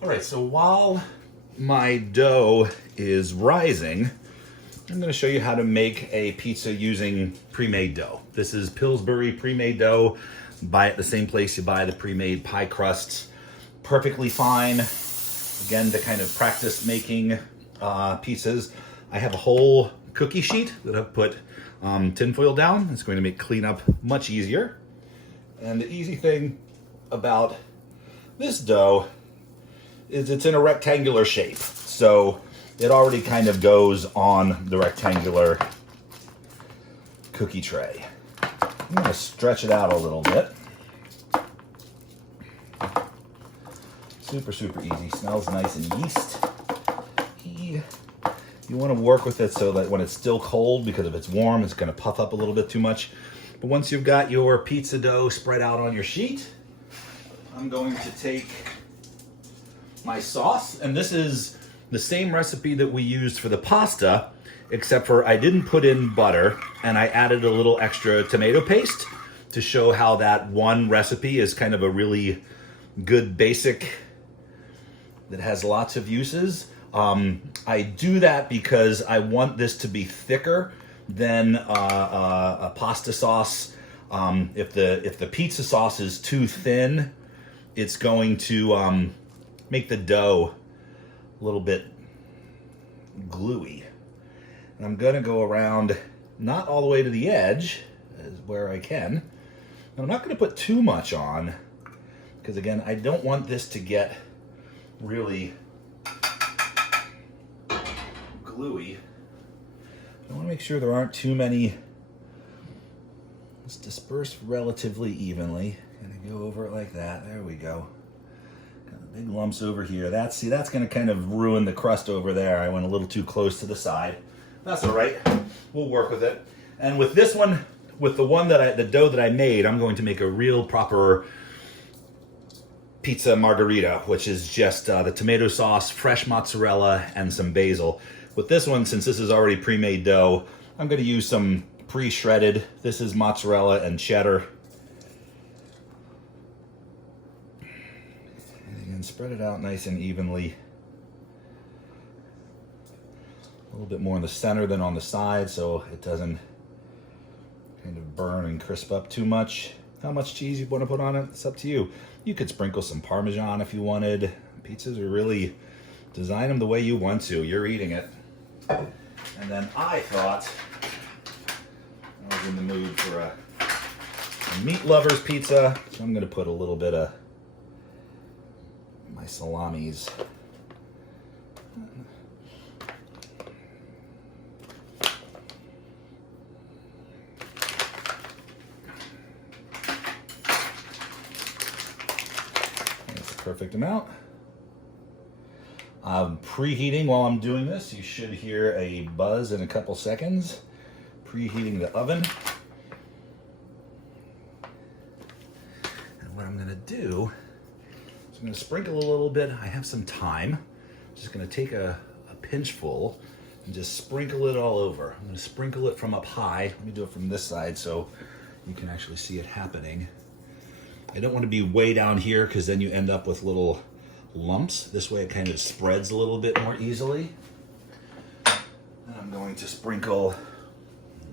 All right, so while my dough is rising, I'm going to show you how to make a pizza using pre-made dough. This is Pillsbury pre-made dough. Buy it at the same place you buy the pre-made pie crusts. Perfectly fine. Again, to kind of practice making pizzas. I have a whole cookie sheet that I've put tinfoil down. It's going to make cleanup much easier. And the easy thing about this dough is it's in a rectangular shape. So it already kind of goes on the rectangular cookie tray. I'm going to stretch it out a little bit. Super, super easy. Smells nice and yeasty. You want to work with it so that when it's still cold, because if it's warm, it's going to puff up a little bit too much. But once you've got your pizza dough spread out on your sheet, I'm going to take my sauce, and this is the same recipe that we used for the pasta, except for I didn't put in butter, and I added a little extra tomato paste to show how that one recipe is kind of a really good basic that has lots of uses. I do that because I want this to be thicker than a pasta sauce. If the pizza sauce is too thin, it's going to make the dough a little bit gluey. And I'm gonna go around, not all the way to the edge, is where I can. And I'm not gonna put too much on, because again, I don't want this to get really gluey. I want to make sure there aren't too many. Let's disperse relatively evenly. Gonna go over it like that. There we go. Got big lumps over here. That's going to kind of ruin the crust over there. I went a little too close to the side. That's all right. We'll work with it. And with this one, with the dough that I made, I'm going to make a real proper pizza margherita, which is just the tomato sauce, fresh mozzarella, and some basil. With this one, since this is already pre-made dough, I'm going to use some pre-shredded. This is mozzarella and cheddar. And again, spread it out nice and evenly. A little bit more in the center than on the side, so it doesn't kind of burn and crisp up too much. How much cheese you want to put on it, it's up to you. You could sprinkle some Parmesan if you wanted. Pizzas are really, design them the way you want to. You're eating it. And then I thought I was in the mood for a meat lover's pizza, so I'm going to put a little bit of my salamis. That's the perfect amount. I'm preheating while I'm doing this. You should hear a buzz in a couple seconds. Preheating the oven. And what I'm going to do is I'm going to sprinkle a little bit. I have some thyme. I'm just going to take a pinchful and just sprinkle it all over. I'm going to sprinkle it from up high. Let me do it from this side so you can actually see it happening. I don't want to be way down here because then you end up with little lumps. This way it kind of spreads a little bit more easily. And I'm going to sprinkle,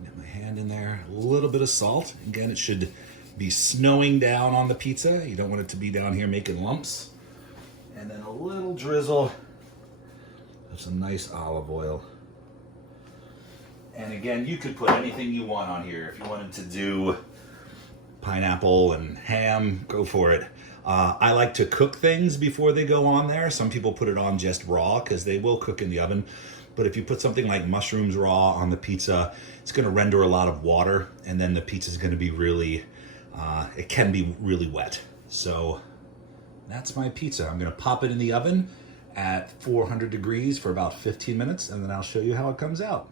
get my hand in there, a little bit of salt. Again, it should be snowing down on the pizza. You don't want it to be down here making lumps. And then a little drizzle of some nice olive oil. And again, you could put anything you want on here. If you wanted to do pineapple and ham, go for it. I like to cook things before they go on there. Some people put it on just raw because they will cook in the oven. But if you put something like mushrooms raw on the pizza, it's going to render a lot of water, and then the pizza is going to be really, it can be really wet. So that's my pizza. I'm going to pop it in the oven at 400 degrees for about 15 minutes, and then I'll show you how it comes out.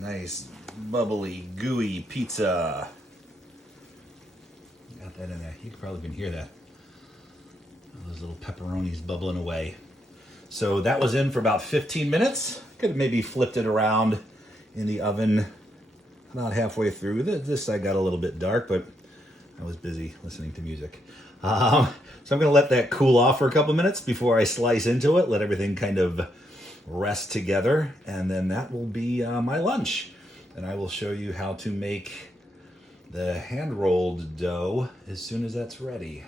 Nice, bubbly, gooey pizza. Got that in there. You probably can hear that. Those little pepperonis bubbling away. So that was in for about 15 minutes. Could have maybe flipped it around in the oven about halfway through. This side got a little bit dark, but I was busy listening to music. So I'm going to let that cool off for a couple minutes before I slice into it, let everything kind of rest together, and then that will be my lunch. And I will show you how to make the hand-rolled dough as soon as that's ready.